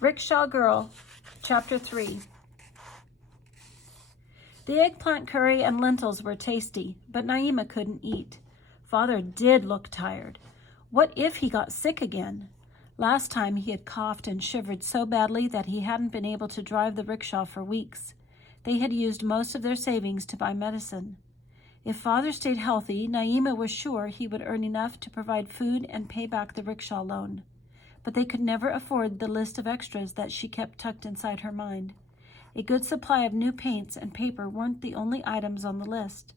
Rickshaw Girl, Chapter 3. The eggplant curry and lentils were tasty, but Naima couldn't eat. Father did look tired. What if he got sick again? Last time he had coughed and shivered so badly that he hadn't been able to drive the rickshaw for weeks. They had used most of their savings to buy medicine. If Father stayed healthy, Naima was sure he would earn enough to provide food and pay back the rickshaw loan. But they could never afford the list of extras that she kept tucked inside her mind. A good supply of new paints and paper weren't the only items on the list.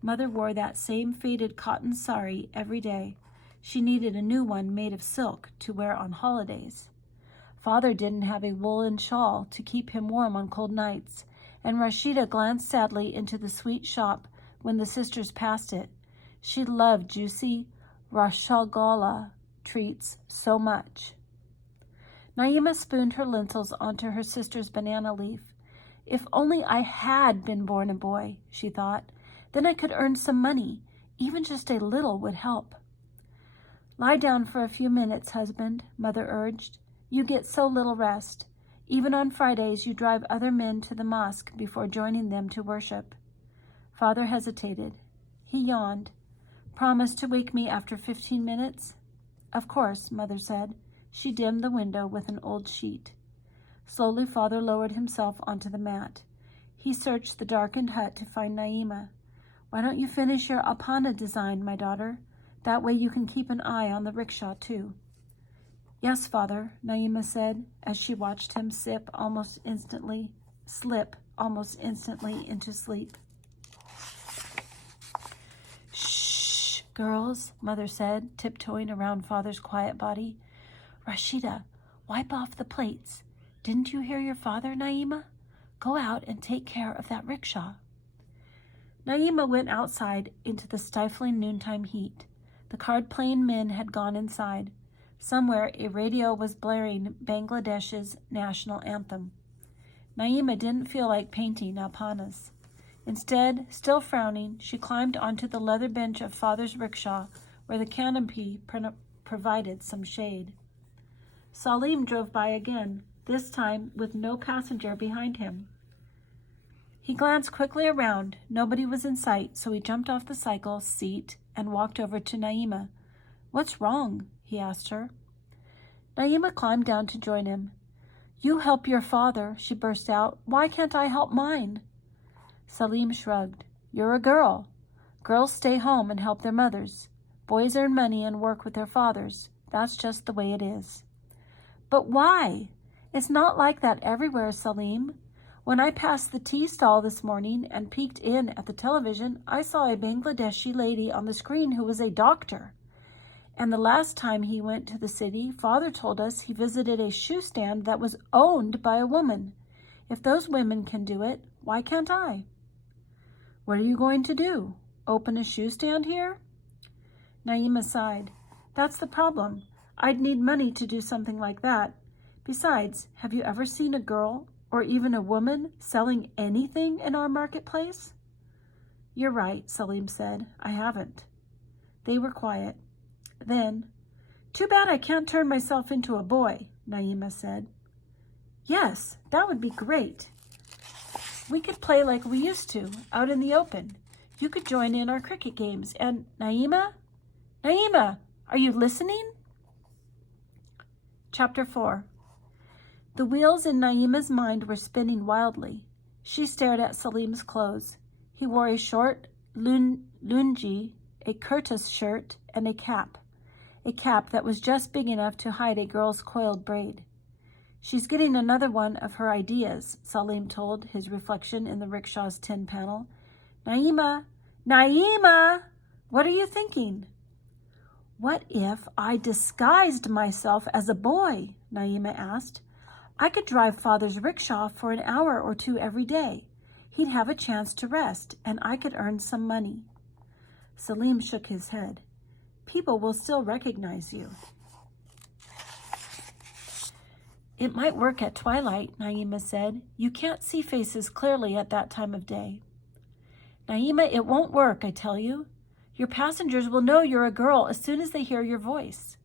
Mother wore that same faded cotton sari every day. She needed a new one made of silk to wear on holidays. Father didn't have a woolen shawl to keep him warm on cold nights, and Rashida glanced sadly into the sweet shop when the sisters passed it. She loved juicy Rickshaw treats so much. Naima spooned her lentils onto her sister's banana leaf. If only I had been born a boy, she thought. Then I could earn some money. Even just a little would help. Lie down for a few minutes, husband, Mother urged. You get so little rest. Even on Fridays, you drive other men to the mosque before joining them to worship. Father hesitated. He yawned. Promise to wake me after 15 minutes? Of course, Mother said. She dimmed the window with an old sheet. Slowly, Father lowered himself onto the mat. He searched the darkened hut to find Naima. Why don't you finish your alpana design, my daughter? That way you can keep an eye on the rickshaw, too. Yes, Father, Naima said, as she watched him slip almost instantly into sleep. Shh, girls, Mother said, tiptoeing around Father's quiet body. Rashida, wipe off the plates. Didn't you hear your father, Naima? Go out and take care of that rickshaw. Naima went outside into the stifling noontime heat. The card-playing men had gone inside. Somewhere a radio was blaring Bangladesh's national anthem. Naima didn't feel like painting alpanas. Instead, still frowning, she climbed onto the leather bench of Father's rickshaw, where the canopy provided some shade. Salim drove by again, this time with no passenger behind him. He glanced quickly around. Nobody was in sight, so he jumped off the cycle seat and walked over to Naima. What's wrong? He asked her. Naima climbed down to join him. You help your father, she burst out. Why can't I help mine? Salim shrugged. You're a girl. Girls stay home and help their mothers. Boys earn money and work with their fathers. That's just the way it is. But why? It's not like that everywhere, Salim. When I passed the tea stall this morning and peeked in at the television, I saw a Bangladeshi lady on the screen who was a doctor. And the last time he went to the city, Father told us he visited a shoe stand that was owned by a woman. If those women can do it, why can't I? What are you going to do? Open a shoe stand here? Naima sighed. That's the problem. I'd need money to do something like that. Besides, have you ever seen a girl or even a woman selling anything in our marketplace? You're right, Salim said. I haven't. They were quiet. Then, too bad I can't turn myself into a boy, Naima said. Yes, that would be great. We could play like we used to, out in the open. You could join in our cricket games. And Naima? Naima, are you listening? Chapter 4. The wheels in Naima's mind were spinning wildly. She stared at Salim's clothes. He wore a short lungi, a Curtis shirt, and a cap that was just big enough to hide a girl's coiled braid. She's getting another one of her ideas, Salim told his reflection in the rickshaw's tin panel. Naima! Naima! What are you thinking? What if I disguised myself as a boy? Naima asked. I could drive Father's rickshaw for an hour or two every day. He'd have a chance to rest, and I could earn some money. Salim shook his head. People will still recognize you. It might work at twilight, Naima said. You can't see faces clearly at that time of day. Naima, it won't work, I tell you. Your passengers will know you're a girl as soon as they hear your voice.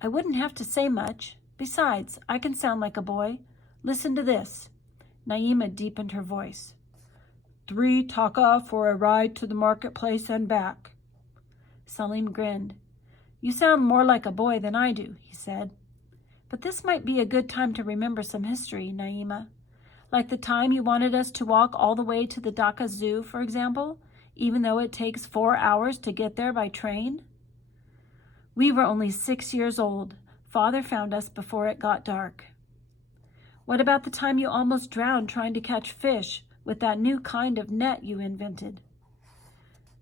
I wouldn't have to say much. Besides, I can sound like a boy. Listen to this." Naima deepened her voice. 3 taka for a ride to the marketplace and back." Salim grinned. "You sound more like a boy than I do," he said. "But this might be a good time to remember some history, Naima. Like the time you wanted us to walk all the way to the Dhaka Zoo, for example, even though it takes 4 hours to get there by train." "We were only 6 years old. Father found us before it got dark." "What about the time you almost drowned trying to catch fish with that new kind of net you invented?"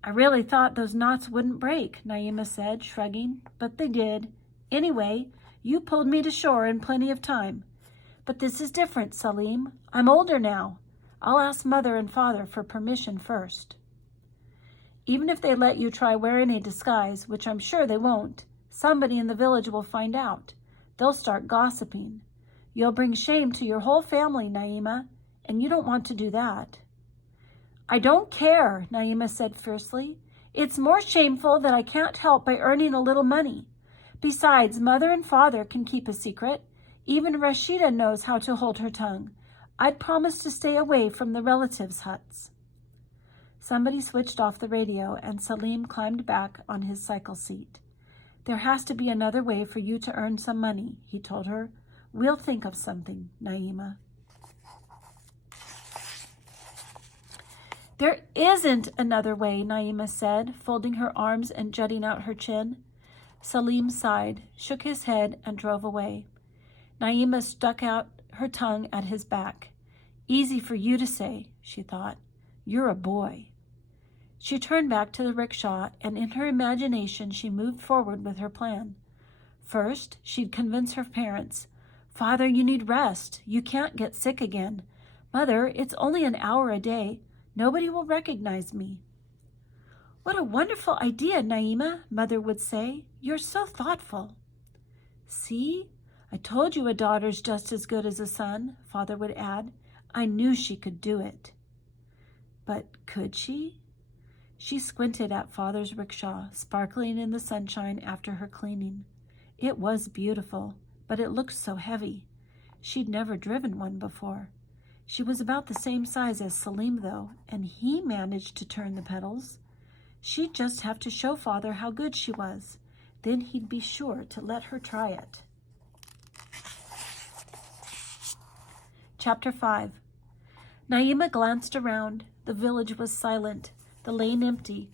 "I really thought those knots wouldn't break," Naima said, shrugging, "but they did. Anyway, you pulled me to shore in plenty of time. But this is different, Salim. I'm older now. I'll ask Mother and Father for permission first." "Even if they let you try wearing a disguise, which I'm sure they won't, somebody in the village will find out. They'll start gossiping. You'll bring shame to your whole family, Naima, and you don't want to do that." "I don't care," Naima said fiercely. "It's more shameful that I can't help by earning a little money. Besides, Mother and Father can keep a secret. Even Rashida knows how to hold her tongue. I'd promised to stay away from the relatives' huts." Somebody switched off the radio, and Salim climbed back on his cycle seat. "There has to be another way for you to earn some money," he told her. "We'll think of something, Naima." "There isn't another way," Naima said, folding her arms and jutting out her chin. Salim sighed, shook his head, and drove away. Naima stuck out her tongue at his back. "Easy for you to say," she thought. "You're a boy." She turned back to the rickshaw, and in her imagination she moved forward with her plan. First, she'd convince her parents. "Father, you need rest. You can't get sick again. Mother, it's only an hour a day. Nobody will recognize me." "What a wonderful idea, Naima," Mother would say. "You're so thoughtful." "See? I told you a daughter's just as good as a son," Father would add. "I knew she could do it." But could she? She squinted at Father's rickshaw, sparkling in the sunshine after her cleaning. It was beautiful, but it looked so heavy. She'd never driven one before. She was about the same size as Salim, though, and he managed to turn the pedals. She'd just have to show Father how good she was. Then he'd be sure to let her try it. Chapter 5. Naima glanced around. The village was silent, the lane empty.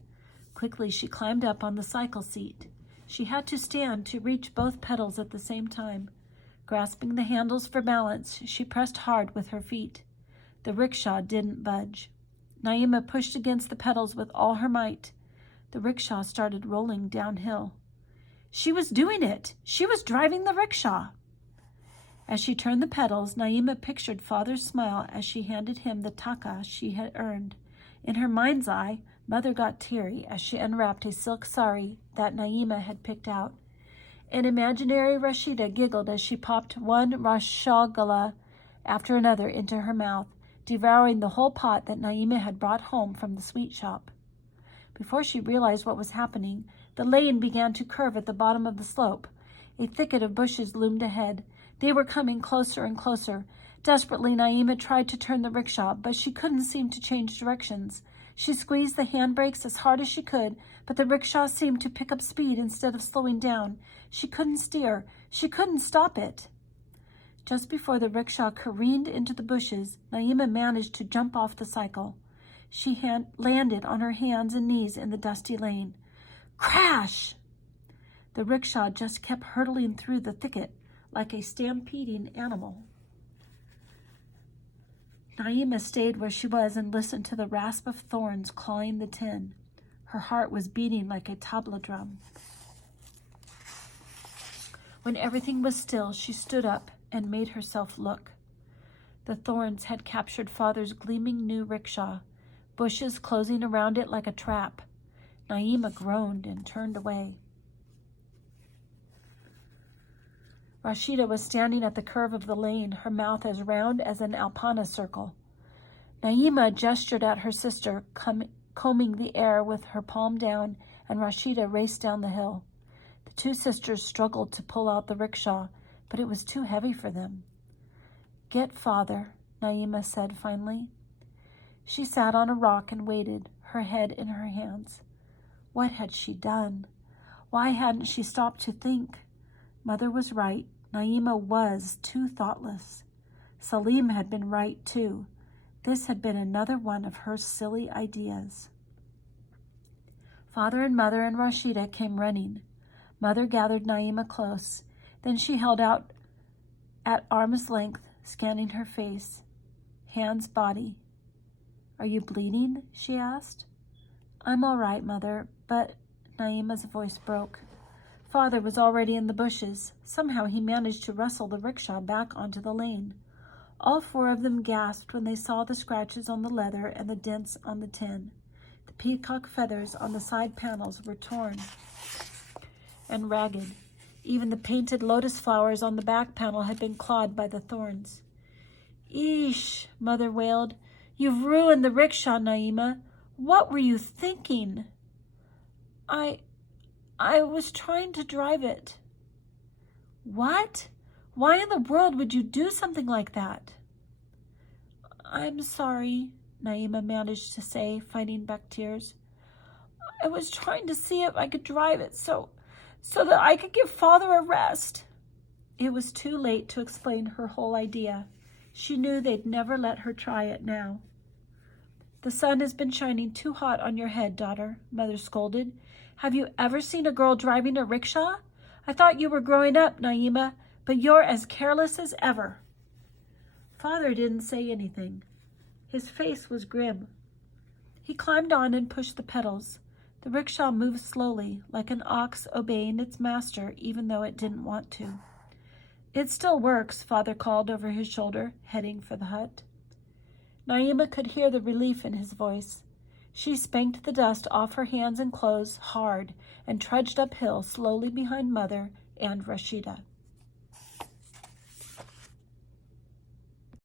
Quickly she climbed up on the cycle seat. She had to stand to reach both pedals at the same time. Grasping the handles for balance, she pressed hard with her feet. The rickshaw didn't budge. Naima pushed against the pedals with all her might. The rickshaw started rolling downhill. She was doing it! She was driving the rickshaw! As she turned the pedals, Naima pictured Father's smile as she handed him the taka she had earned. In her mind's eye, Mother got teary as she unwrapped a silk sari that Naima had picked out. An imaginary Rashida giggled as she popped one rasagala after another into her mouth, devouring the whole pot that Naima had brought home from the sweet shop. Before she realized what was happening, the lane began to curve at the bottom of the slope. A thicket of bushes loomed ahead. They were coming closer and closer. Desperately, Naima tried to turn the rickshaw, but she couldn't seem to change directions. She squeezed the handbrakes as hard as she could, but the rickshaw seemed to pick up speed instead of slowing down. She couldn't steer. She couldn't stop it. Just before the rickshaw careened into the bushes, Naima managed to jump off the cycle. She landed on her hands and knees in the dusty lane. Crash! The rickshaw just kept hurtling through the thicket like a stampeding animal. Naima stayed where she was and listened to the rasp of thorns clawing the tin. Her heart was beating like a tabla drum. When everything was still, she stood up and made herself look. The thorns had captured Father's gleaming new rickshaw, bushes closing around it like a trap. Naima groaned and turned away. Rashida was standing at the curve of the lane, her mouth as round as an alpana circle. Naima gestured at her sister, combing the air with her palm down, and Rashida raced down the hill. The two sisters struggled to pull out the rickshaw. but it was too heavy for them. "Get father," Naima said finally. She sat on a rock and waited, her head in her hands. What had she done? Why hadn't she stopped to think? Mother was right. Naima was too thoughtless. Salim had been right, too. This had been another one of her silly ideas. Father and Mother and Rashida came running. Mother gathered Naima close. Then she held out at arm's length, scanning her face, hands, body. "Are you bleeding?" she asked. "I'm all right, Mother, but..." Naima's voice broke. Father was already in the bushes. Somehow he managed to wrestle the rickshaw back onto the lane. All four of them gasped when they saw the scratches on the leather and the dents on the tin. The peacock feathers on the side panels were torn and ragged. Even the painted lotus flowers on the back panel had been clawed by the thorns. "Eesh," Mother wailed. "You've ruined the rickshaw, Naima. What were you thinking?" I was trying to drive it." "What? Why in the world would you do something like that?" "I'm sorry," Naima managed to say, fighting back tears. "I was trying to see if I could drive it so that I could give Father a rest." It was too late to explain her whole idea. She knew they'd never let her try it now. "The sun has been shining too hot on your head, daughter," Mother scolded. "Have you ever seen a girl driving a rickshaw? I thought you were growing up, Naima, but you're as careless as ever." Father didn't say anything. His face was grim. He climbed on and pushed the pedals. The rickshaw moved slowly, like an ox obeying its master even though it didn't want to. "It still works," Father called over his shoulder, heading for the hut. Naima could hear the relief in his voice. She spanked the dust off her hands and clothes hard and trudged uphill slowly behind Mother and Rashida.